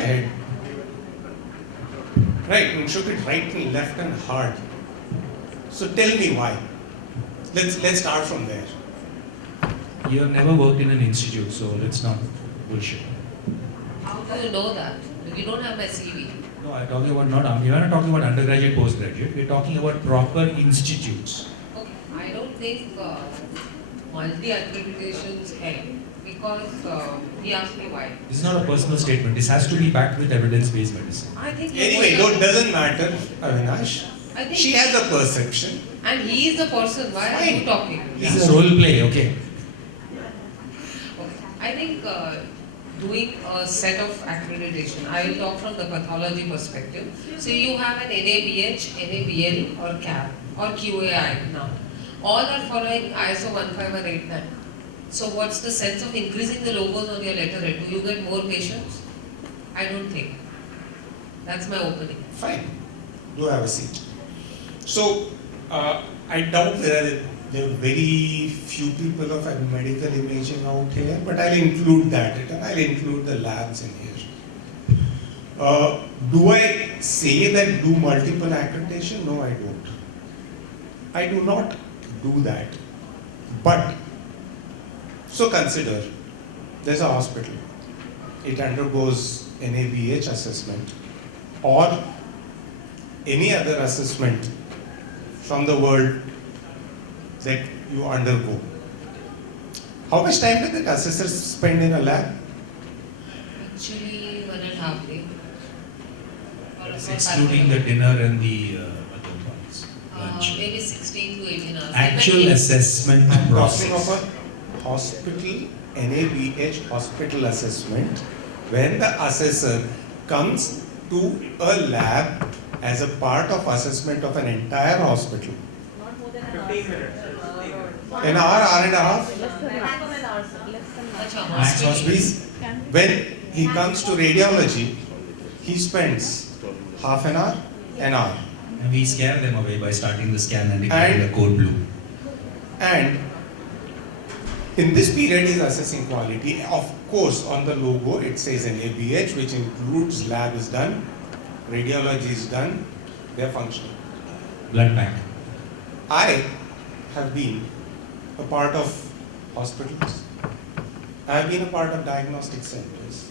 head. Right, and shook it right and left and hard. So tell me why. Let's start from there. You have never worked in an institute, so let's not bullshit. How do you know that? You don't have my CV. No, I'm talking about we're not talking about undergraduate, postgraduate. We're talking about proper institutes. Okay, I don't think multi-accreditations help because he asked me why. This is not a personal statement. This has to be backed with evidence-based medicine. I think Anyway, it doesn't matter, Avinash. I think She has a perception. and he is the person. Why are you talking? This is role play, okay? Okay. I think doing a set of accreditation, I will talk from the pathology perspective. So you have an NABH, NABL or CAP or QAI now. All are following ISO 15189. So what's the sense of increasing the logos on your letterhead? Do you get more patients? I don't think. That's my opening. Fine. Do have a seat. So, I doubt there are very few people of medical imaging out here, but I'll include that and I'll include the labs in here. Do I say that do multiple accreditation? No, I don't. I do not do that. But, so consider, there's a hospital. It undergoes NABH assessment or any other assessment from the world that you undergo. How much time did that assessor spend in a lab? Actually, 1.5 days. Excluding the dinner and the other ones, lunch. Maybe 16 to 18 hours. Actual Depending. assessment I'm talking process. of a hospital, NABH hospital assessment, when the assessor comes to a lab as a part of assessment of an entire hospital. Not more than an hour. 15 minutes. An hour and a half? Less than an hour, sir. Less than an hour. Acha, Max hospital. Please, when he comes to radiology, he spends half an hour. And we scare them away by starting the scan and declaring the code blue. And in this period is assessing quality. Of course, on the logo it says NABH, which includes lab is done, radiology is done, they're functional. Blood bank. I have been a part of hospitals. I have been a part of diagnostic centers.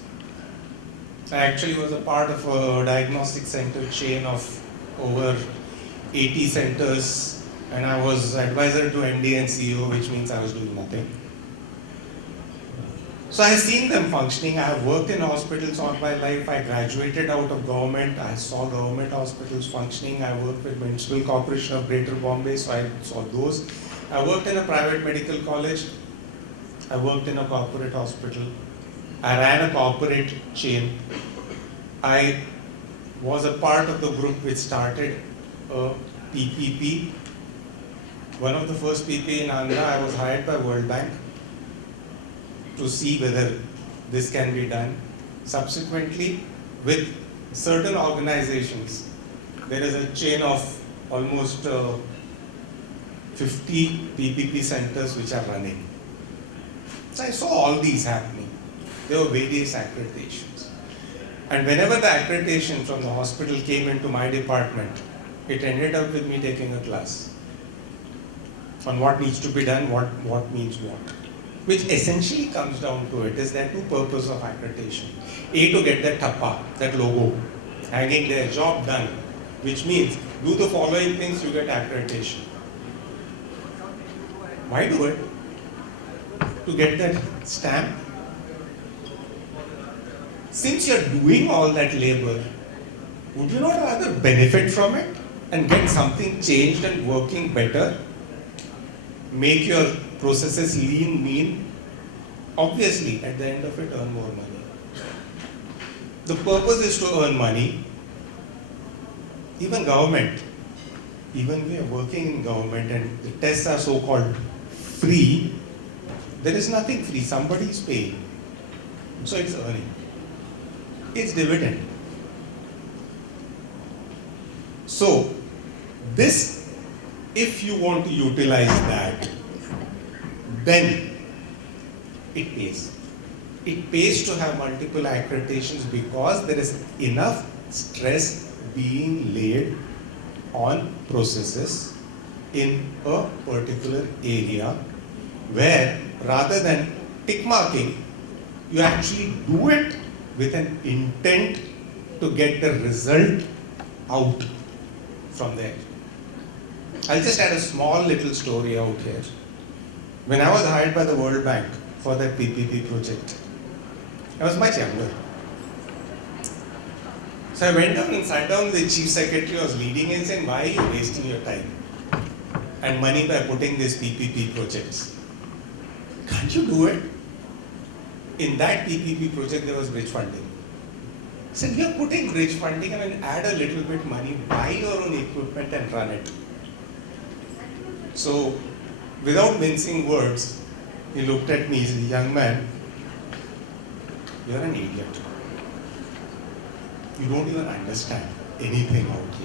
I actually was a part of a diagnostic center chain of over 80 centers, and I was advisor to MD and CEO, which means I was doing nothing. So I have seen them functioning. I have worked in hospitals all my life. I graduated out of government. I saw government hospitals functioning. I worked with Municipal Corporation of Greater Bombay, so I saw those. I worked in a private medical college. I worked in a corporate hospital. I ran a corporate chain. I was a part of the group which started a PPP. One of the first PPP in Andhra, I was hired by World Bank to see whether this can be done. Subsequently, with certain organizations, there is a chain of almost 50 PPP centers which are running. So I saw all these happening. There were various accreditations. And whenever the accreditation from the hospital came into my department, it ended up with me taking a class on what needs to be done, what means what. Which essentially comes down to it is there are two purposes of accreditation. A, to get that thappa, that logo, hanging there, job done, which means do the following things, you get accreditation. Why do it? To get that stamp. Since you're doing all that labor, would you not rather benefit from it and get something changed and working better? Make your processes lean, mean. Obviously, at the end of it, earn more money. The purpose is to earn money. Even government, even we are working in government and the tests are so-called free, there is nothing free, somebody is paying. So it's earning. It's dividend. So, this, if you want to utilize that, then it pays. it pays to have multiple accreditations because there is enough stress being laid on processes in a particular area where rather than tick marking, you actually do it with an intent to get the result out from there. I'll just add a small little story out here. When I was hired by the World Bank for that PPP project, I was much younger. So I went down and sat down with the chief secretary. I was leading and saying, why are you wasting your time and money by putting these PPP projects? Can't you do it? In that PPP project, there was bridge funding. I said, we are putting bridge funding and add a little bit money, buy your own equipment and run it. So, without mincing words, he looked at me, he said, young man, you're an idiot. You don't even understand anything out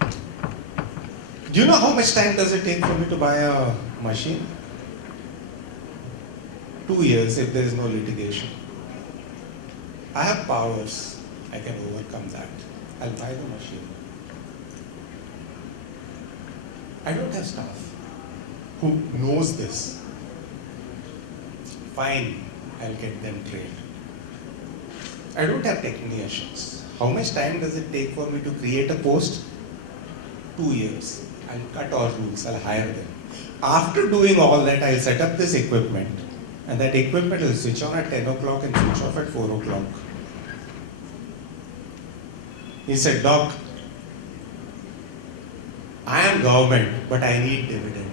here. Do you know how much time does it take for me to buy a machine? 2 years if there is no litigation. I have powers, I can overcome that. I'll buy the machine. I don't have staff who knows this. Fine, I'll get them trained. I don't have technicians. How much time does it take for me to create a post? 2 years. I'll cut all rules, I'll hire them. After doing all that, I'll set up this equipment, and that equipment will switch on at 10 o'clock and switch off at 4 o'clock. He said, Doc, I am government, but I need dividend.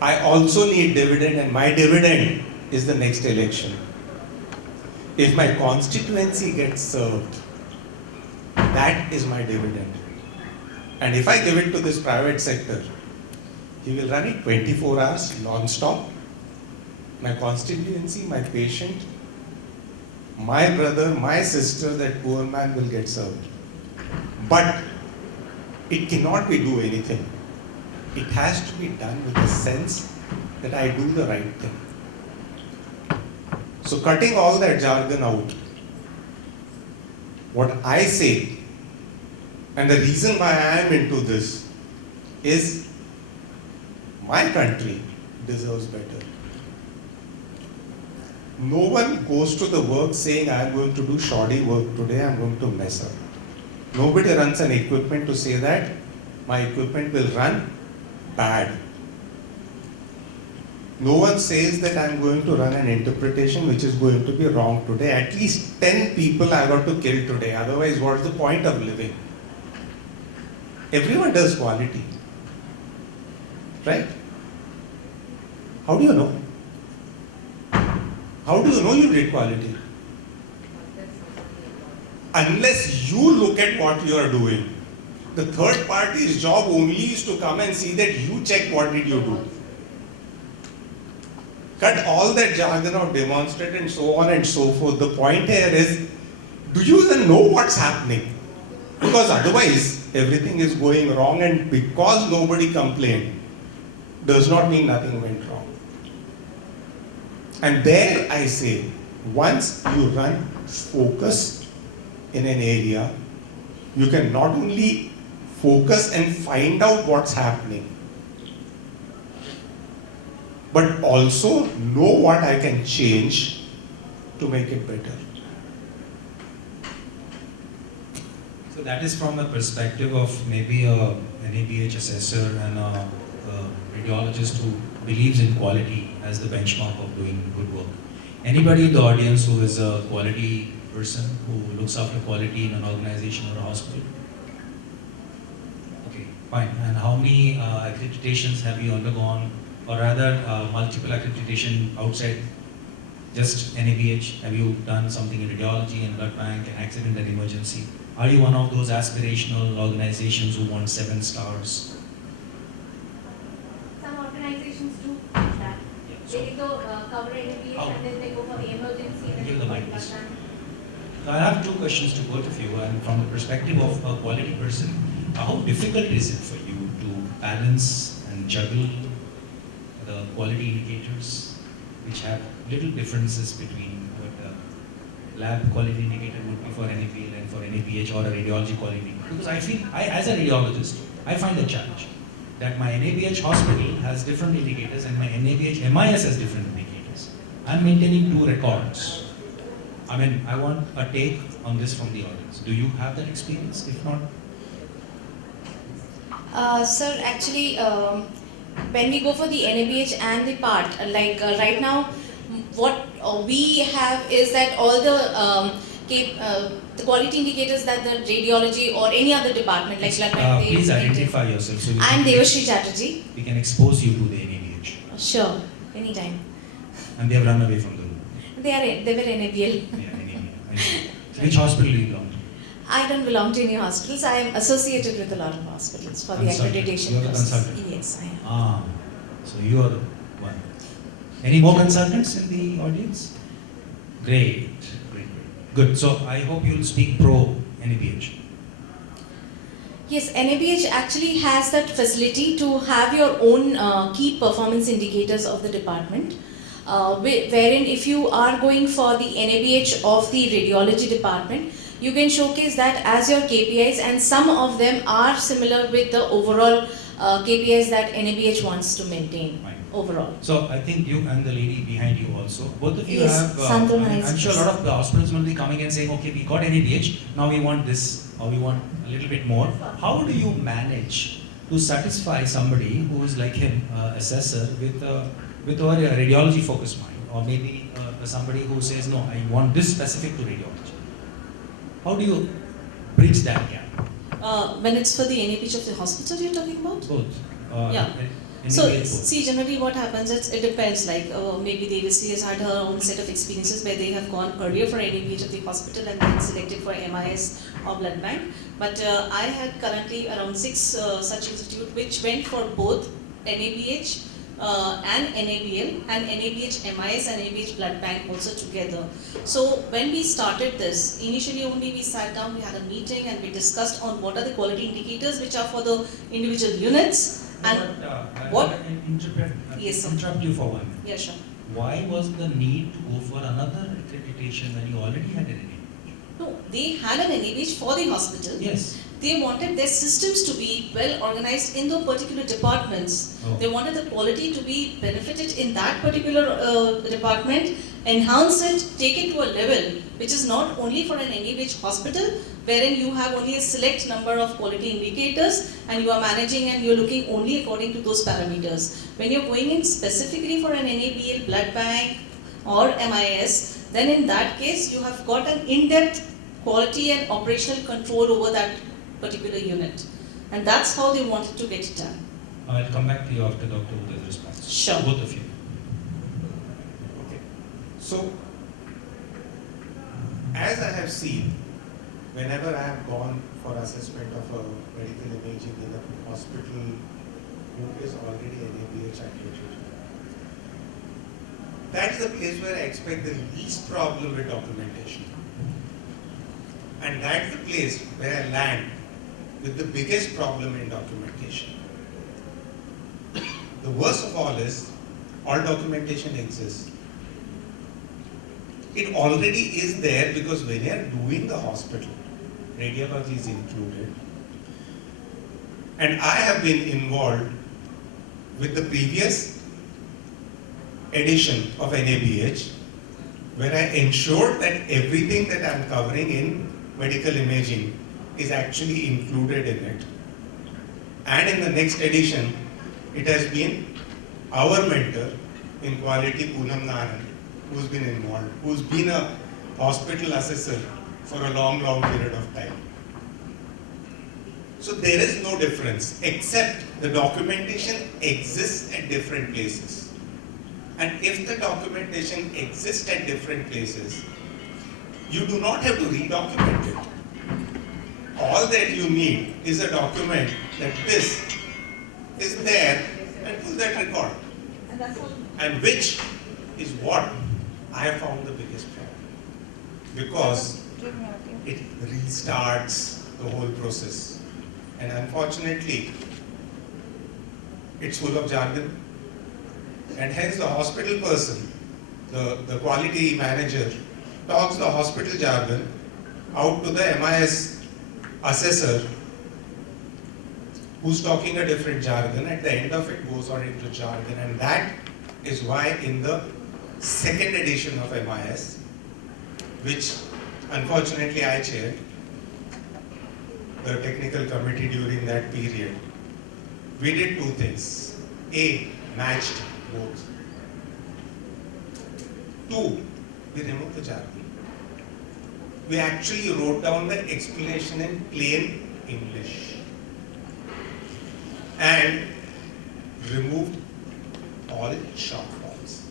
I also need dividend, and my dividend is the next election. If my constituency gets served, that is my dividend. And if I give it to this private sector, he will run it 24 hours non-stop. My constituency, my patient, my brother, my sister, that poor man will get served. But it cannot be do anything. It has to be done with a sense that I do the right thing. So cutting all that jargon out, what I say, and the reason why I am into this, is my country deserves better. No one goes to the work saying, I am going to do shoddy work today, I am going to mess up. Nobody runs an equipment to say that my equipment will run bad. No one says that I am going to run an interpretation which is going to be wrong today. At least 10 people I got to kill today. Otherwise, what's the point of living? Everyone does quality. Right? How do you know? How do you know you did quality? Unless you look at what you are doing. The third party's job only is to come and see that you check what did you do. Cut all that jargon out, demonstrate and so on and so forth. The point here is, do you even know what's happening? Because otherwise, everything is going wrong, and because nobody complained, does not mean nothing went wrong. And there I say, once you run focus in an area, you can not only focus and find out what's happening, but also know what I can change to make it better. So that is from the perspective of maybe a NABH assessor and a radiologist who believes in quality as the benchmark of doing good work. Anybody in the audience who is a quality person, who looks after quality in an organization or a hospital? Okay, fine. And how many accreditations have you undergone, or rather multiple accreditation outside just NABH? Have you done something in radiology and blood bank and accident and emergency? Are you one of those aspirational organizations who want 7 stars? Some organizations do that. Yeah, They go cover NABH and then they go for the emergency and then Give they the go mic, for please. blood bank. Now, I have 2 questions to both of you, and from the perspective of a quality person, how difficult is it for you to balance and juggle the quality indicators which have little differences between what lab quality indicator would be for NABL and for NABH or a radiology quality. Because I feel, as a radiologist, I find a challenge that my NABH hospital has different indicators and my NABH MIS has different indicators. I'm maintaining two records. I mean, I want a take on this from the audience. Do you have that experience? If not, Sir, actually, when we go for the NABH and the part, right now, what we have is that all the quality indicators that the radiology or any other department like blood bank, please identify yourself. So I'm Devashri Chatterjee. we can expose you to the NABH. Sure, anytime. And they have run away from the room. They were NABL. Yeah, NABH. Which hospital do you belong to? I don't belong to any hospitals. I am associated with a lot of hospitals for the Consultant. accreditation You're the process. consultant. Yes, I am. So you are the one. Any more consultants in the audience? Great. Good. So I hope you'll speak pro NABH. Yes, NABH actually has that facility to have your own key performance indicators of the department, wherein if you are going for the NABH of the radiology department, you can showcase that as your KPIs, and some of them are similar with the overall KPIs that NABH wants to maintain Fine. overall. So I think you and the lady behind you also, both of you Yes, have, Santana is I'm sure a lot of the hospitals will be coming and saying, okay, we got NABH, now we want this, or we want a little bit more. How do you manage to satisfy somebody who is like him, assessor, with a radiology focused mind, or maybe somebody who says, no, I want this specific to radiology? How do you bridge that gap? When it's for the NABH of the hospital you're talking about? Both. Yeah. NABH So, both. see, generally what happens, it depends, like maybe Devasri has had her own set of experiences where they have gone earlier for NABH of the hospital and then selected for MIS or blood bank. But I had currently around 6 such institutes which went for both NABH and NABL and NABH MIS and NABH blood bank also together. So when we started this, initially only we sat down, we had a meeting and we discussed on what are the quality indicators which are for the individual units. And what? Yes, sir. Interrupt you for 1 minute. Yeah, sure. Why was the need to go for another accreditation when you already had an NABH? No, they had an NABH for the hospital. Yes. They wanted their systems to be well organized in the particular departments. Oh. They wanted the quality to be benefited in that particular department, enhance it, take it to a level which is not only for an NABH hospital, wherein you have only a select number of quality indicators and you are managing and you're looking only according to those parameters. When you're going in specifically for an NABL blood bank or MIS, then in that case you have got an in-depth quality and operational control over that particular unit. And that's how they wanted to get it done. I'll come back to you after Dr. Uday's response. Sure. Both of you. Okay. So, as I have seen, whenever I have gone for assessment of a medical imaging in a hospital who is already NABH accredited, that's the place where I expect the least problem with documentation. And that's the place where I land with the biggest problem in documentation. The worst of all is, all documentation exists. It already is there because when you are doing the hospital, radiology is included. And I have been involved with the previous edition of NABH, where I ensured that everything that I am covering in medical imaging is actually included in it. And in the next edition, it has been our mentor in quality, Poonam Naran, who's been involved, who's been a hospital assessor for a long, long period of time. So there is no difference, except the documentation exists at different places. And if the documentation exists at different places, you do not have to redocument it. All that you need is a document that this is there and pull that record. And that's all. And which is what I have found the biggest problem. Because it restarts the whole process. And unfortunately, it's full of jargon. And hence the hospital person the quality manager, talks the hospital jargon out to the MIS assessor, who's talking a different jargon. At the end of it goes on into jargon, and that is why in the second edition of MIS, which unfortunately I chaired, the technical committee during that period, we did two things. A, matched both. Two, we removed the jargon. We actually wrote down the explanation in plain English and removed all short forms.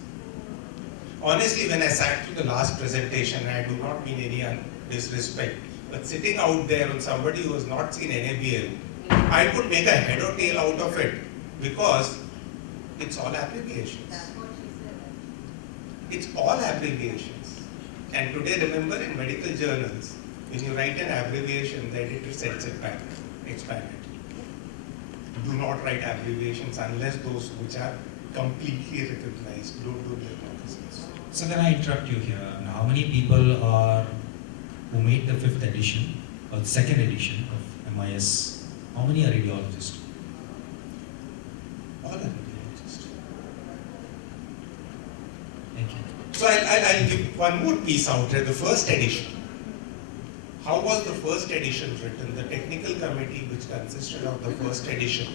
Honestly, when I sat through the last presentation, I do not mean any disrespect, but sitting out there on somebody who has not seen NABL, I could make a head or tail out of it because it's all abbreviations. It's all abbreviations. And today, remember, in medical journals, when you write an abbreviation, the editor sets it back, expand it. Do not write abbreviations unless those which are completely recognized. Don't do their nonsense. So can I interrupt you here? Now, how many people are who made the 5th edition or the 2nd edition of MIS? How many are radiologists? All are radiologists. Thank you. So I'll give one more piece out here, the first edition. How was the first edition written? The technical committee, which consisted of the first edition,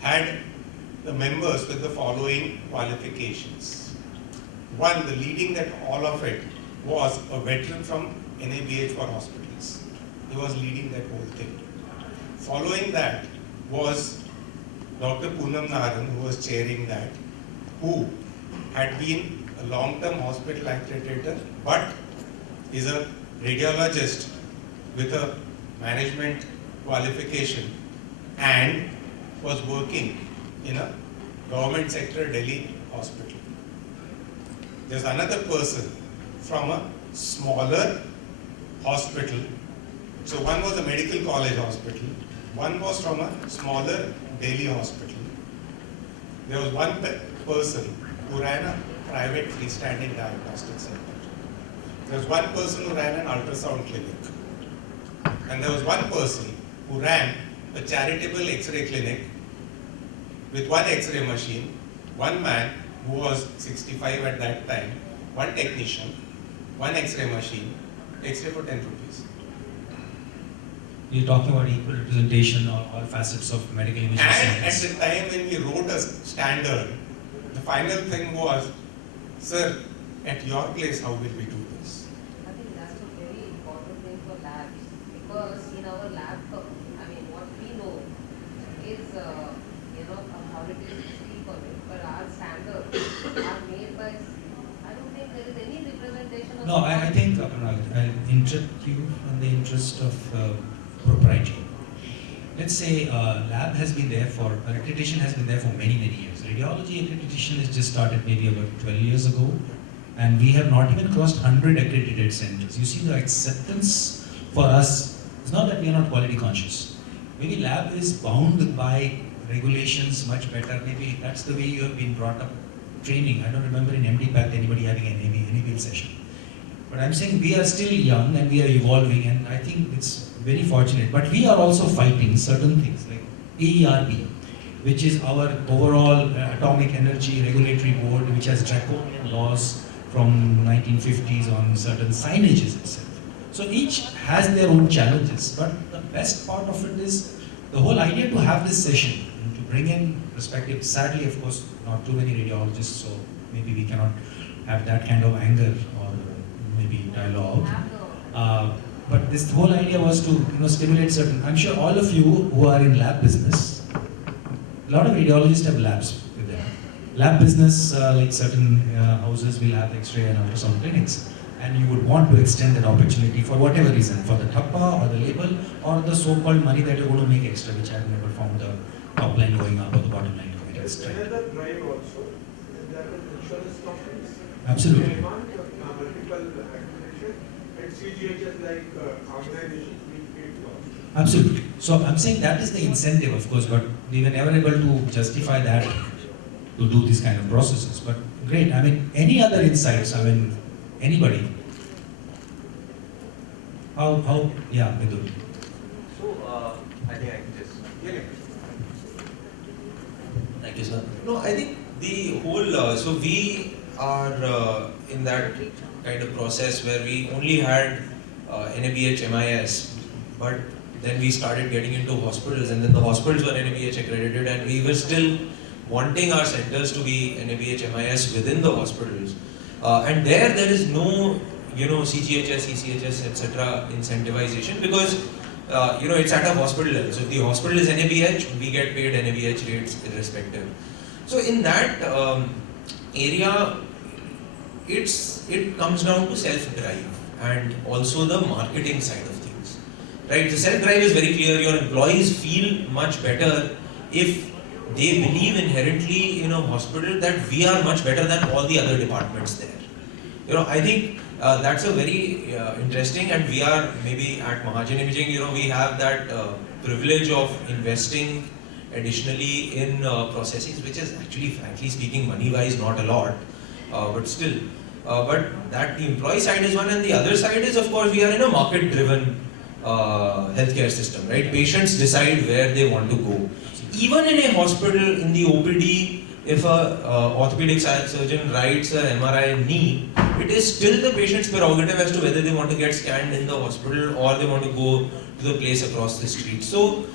had the members with the following qualifications. One, the leading that all of it was a veteran from NABH for hospitals. He was leading that whole thing. Following that was Dr. Poonam Naran, who was chairing that, who had been a long-term hospital accreditor, but is a radiologist with a management qualification and was working in a government sector Delhi hospital. There's another person from a smaller hospital. So one was a medical college hospital, one was from a smaller Delhi hospital. There was one person who ran a private freestanding diagnostic center. There was one person who ran an ultrasound clinic. And there was one person who ran a charitable X-ray clinic with one X-ray machine, one man who was 65 at that time, one technician, one X-ray machine, X-ray for 10 rupees. You're talking about equal representation of all facets of medical imaging And at science. the time when we wrote a standard, the final thing was, sir, at your place, how will we do this? I think that's a very important thing for labs, because in our lab, what we know is, authorities speak on it, but our standards are made by, I don't think there is any representation of. No, I think, Aparna, I'll interrupt you in the interest of propriety. Let's say lab has been there for, accreditation has been there for many, many years. Radiology accreditation has just started maybe about 12 years ago, and we have not even crossed 100 accredited centers. You see, the acceptance for us, it's not that we are not quality conscious. Maybe lab is bound by regulations much better. Maybe that's the way you have been brought up. Training, I don't remember in MD Pact anybody having an NABL session. But I'm saying we are still young and we are evolving, and I think it's very fortunate. But we are also fighting certain things like AERB, which is our overall atomic energy regulatory board, which has draconian laws from 1950s on certain signages itself. So each has their own challenges, but the best part of it is the whole idea to have this session and to bring in perspective. Sadly, of course, not too many radiologists, so maybe we cannot have that kind of anger or maybe dialogue. But this whole idea was to stimulate certain. I'm sure all of you who are in lab business, a lot of radiologists have labs with them. Lab business, like certain houses will have X-ray and ultrasound clinics, and you would want to extend that opportunity for whatever reason, for the thappa or the label or the so-called money that you're going to make extra, which I've never found the top line going up or the bottom line going extra. Another drive also, that is insurance companies. Absolutely. They want multiple accreditation, and CGHS like organizations being paid for. Absolutely. So I'm saying that is the incentive, of course, but we were never able to justify that to do these kind of processes. But Great. I mean, any other insights? I mean, anybody? Yeah, Vidhu. So, I think I can just. Yeah. Thank you, sir. No, I think the whole, so we are in that kind of process where we only had NABH MIS, but then we started getting into hospitals, and then the hospitals were NABH accredited, and we were still wanting our centers to be NABH MIS within the hospitals. And there is no, CGHS, ECHS, etc. incentivization, because it's at a hospital level. So if the hospital is NABH, we get paid NABH rates irrespective. So in that area, it comes down to self-drive and also the marketing side of things. Right? The self-drive is very clear. Your employees feel much better if they believe inherently in a hospital that we are much better than all the other departments there. I think that's a very interesting, and we are maybe at Mahajan Imaging, we have that privilege of investing additionally in processes, which is actually, frankly speaking, money-wise not a lot, but still. But that the employee side is one, and the other side is, of course, we are in a market-driven healthcare system, right? Patients decide where they want to go. Even in a hospital, in the OPD, if a orthopedic surgeon writes an MRI knee, it is still the patient's prerogative as to whether they want to get scanned in the hospital or they want to go to the place across the street. So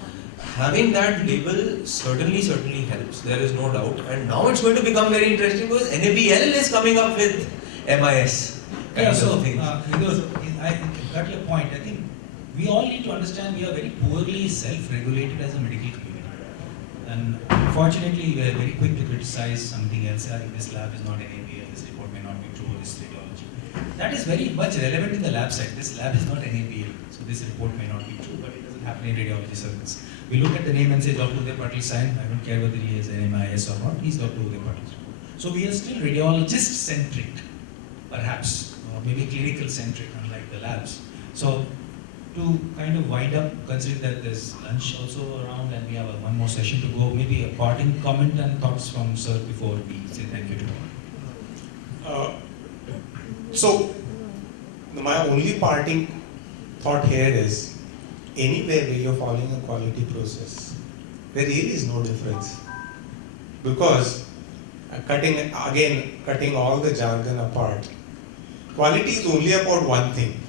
having that label certainly helps, there is no doubt. And now it's going to become very interesting because NABL is coming up with MIS. Yeah, so because I got your point. I think we all need to understand we are very poorly self-regulated as a medical community. And unfortunately, we are very quick to criticize something else. I think this lab is not NABL, this report may not be true, this radiology. That is very much relevant in the lab side. This lab is not NABL, so this report may not be true, but it doesn't happen in radiology circles. We look at the name and say, Dr. Uday Patil signed. I don't care whether he has an MIS or not, he's Dr. Uday Patil. So we are still radiologist-centric, perhaps, or maybe clinical-centric, unlike the labs. So to kind of wind up, considering that there's lunch also around and we have one more session to go, maybe a parting comment and thoughts from sir before we say thank you to all. So, my only parting thought here is, anywhere where you're following a quality process, there really is no difference. Because, cutting all the jargon apart, quality is only about one thing.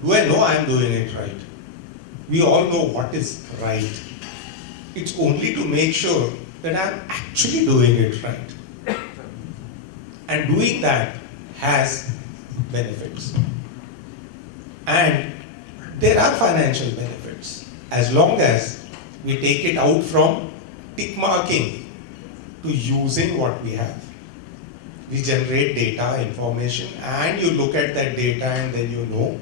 Do I know I am doing it right? We all know what is right. It's only to make sure that I am actually doing it right. And doing that has benefits. And there are financial benefits, as long as we take it out from tick marking to using what we have. We generate data, information, and you look at that data and then you know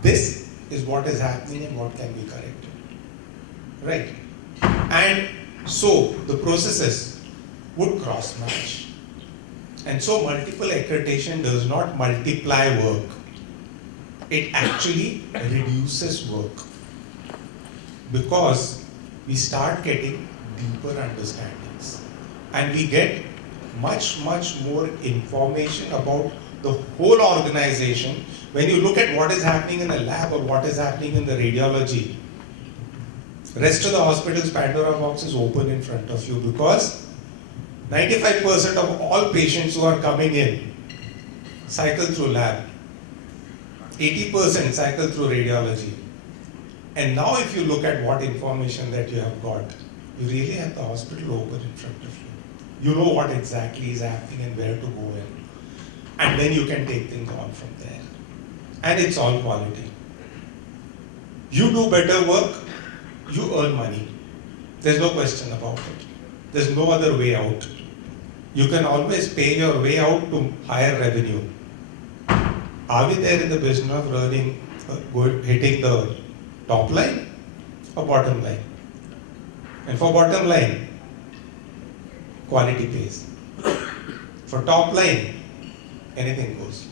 this is what is happening and what can be corrected. Right? And so the processes would cross match. And so multiple accreditation does not multiply work. It actually reduces work. Because we start getting deeper understandings. And we get much more information about the whole organization. When you look at what is happening in the lab or what is happening in the radiology, rest of the hospital's Pandora box is open in front of you, because 95% of all patients who are coming in cycle through lab, 80% cycle through radiology. And now if you look at what information that you have got, you really have the hospital open in front of you. You know what exactly is happening and where to go in. And then you can take things on from there. And it's all quality. You do better work, you earn money. There's no question about it. There's no other way out. You can always pay your way out to higher revenue. Are we there in the business of earning, hitting the top line or bottom line? And for bottom line, quality pays. For top line, anything goes.